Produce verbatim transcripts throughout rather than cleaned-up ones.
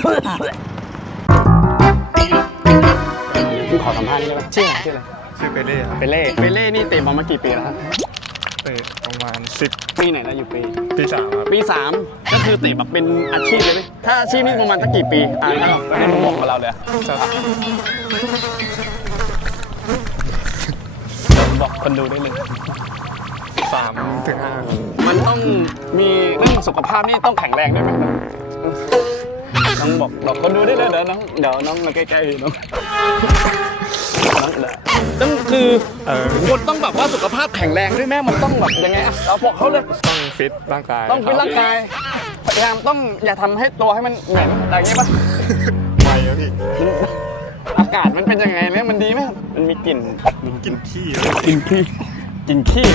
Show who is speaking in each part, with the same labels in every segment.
Speaker 1: พี่ขอสัมภาษณ์ได้ไหมชื่ออะไรชื่ออะไร
Speaker 2: ชื่อเปเล่ครับ
Speaker 1: เปเล่เปเล่นี่เตะมามากี่ปีแล้วครับ
Speaker 2: เตะประมาณสิบ
Speaker 1: ปีไหนแล้วอยู่ปี
Speaker 2: ปีสามครับ
Speaker 1: ปีสามก็คือเตะแบบเป็นอาชีพเลยไหมถ้าอาชีพนี่ประมาณสักกี่ปีอ่าให้ผมบอกกับเราเลยบอกคนดูได้เลย
Speaker 2: สามถึงห้า
Speaker 1: มันต้องมีเรื่องสุขภาพนี่ต้องแข็งแรงด้วยไหมน้องบอกบอกคนดูได้เลยเดี๋ยวน้องเดี๋ยวน้องมาใกล้ๆน้องน้องเดี๋ยวต้องคือคนต้องแบบว่าสุขภาพแข็งแรงด้วยแม่มันต้องแบบยังไงอะเราบอกเขาเลย
Speaker 2: ต้องฟิตร่างกาย
Speaker 1: ต้องฟิตร่างกายพยายามต้องอย่าทำให้ตัวให้มันเหนื่อยอะไรอย่างเงี้ยป่ะ
Speaker 2: ไม่ครับพี่
Speaker 1: อากาศมันเป็นยังไงเนี่ยมันดีไหมมันมีกลิ่น
Speaker 2: มันกินขี้
Speaker 1: กลิ่นขี้กลิ่นขี้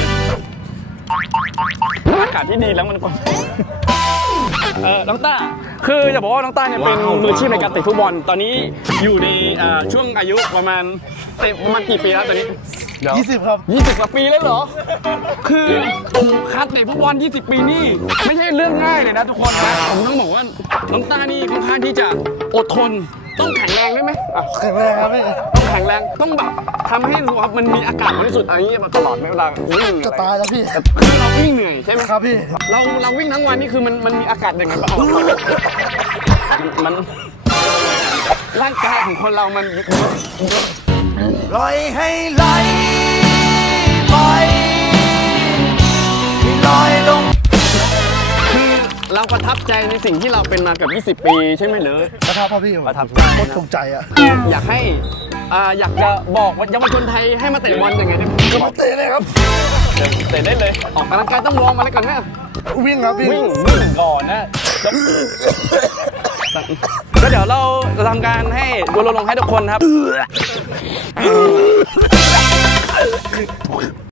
Speaker 1: อากาศที่ดีแล้วมันกว่าเออน้องต้าคือจะบอกว่าน้องต้าเนี่ยเป็นมืออาชีพในการเตะฟุตบอลตอนนี้อยู่ในช่วงอายุประมาณเตะประมาณกี่ปีแล้วตอนนี้
Speaker 2: ยี่สิบครับ
Speaker 1: ยี่สิบกว่าปีแล้วเหรอคือคัดเตะฟุตบอลยี่สิบปีนี่ไม่ใช่เรื่องง่ายเลยนะทุกคนนะผมต้องบอกว่าน้องต้านี่ค่อนข้างที่จะอดทนต้องแข็งแรงได้ไหม
Speaker 2: แข็งแรงครับพี่
Speaker 1: ต้องแข็งแรงต้องแบบทำให้มันมีอากาศบริสุทธิ์อะไรอย่างเงี้ยมาตลอดไม่เวลาวิ่ง
Speaker 2: จะตายแล้วพี่
Speaker 1: คือเราวิ่งเหนื่อยใช่ไหม
Speaker 2: ครับพี่
Speaker 1: เราเราวิ่งทั้งวันนี่คือมันมันมีอากาศอย่างไงบ้างมันร่างกายของคนเรามัน
Speaker 2: ปล่อยให้ไหลปล่อยให้ลอยลง
Speaker 1: คือเราประทับใจในสิ่งที่เราเป็นมากับยี่สิบปีใช่ไหมเลย
Speaker 2: ประทับพ่อพี่
Speaker 1: ประทับ
Speaker 2: โคตรภูมิใจอ่ะ
Speaker 1: อยากให้อยากจะบอกว่าเยาวชนไทยให้มาเตะบอลยังไงได้
Speaker 2: ก็มาเตะเลยครับ
Speaker 1: เตะได้เลยออกกำลังกายต้องวอร์มมาแล้วก่อนนะ
Speaker 2: วิ่งครับวิ่ง
Speaker 1: วิ่งวิ่งก่อนนะก็เดี๋ยวเราจะทำการให้ดูลงให้ทุกคนครับ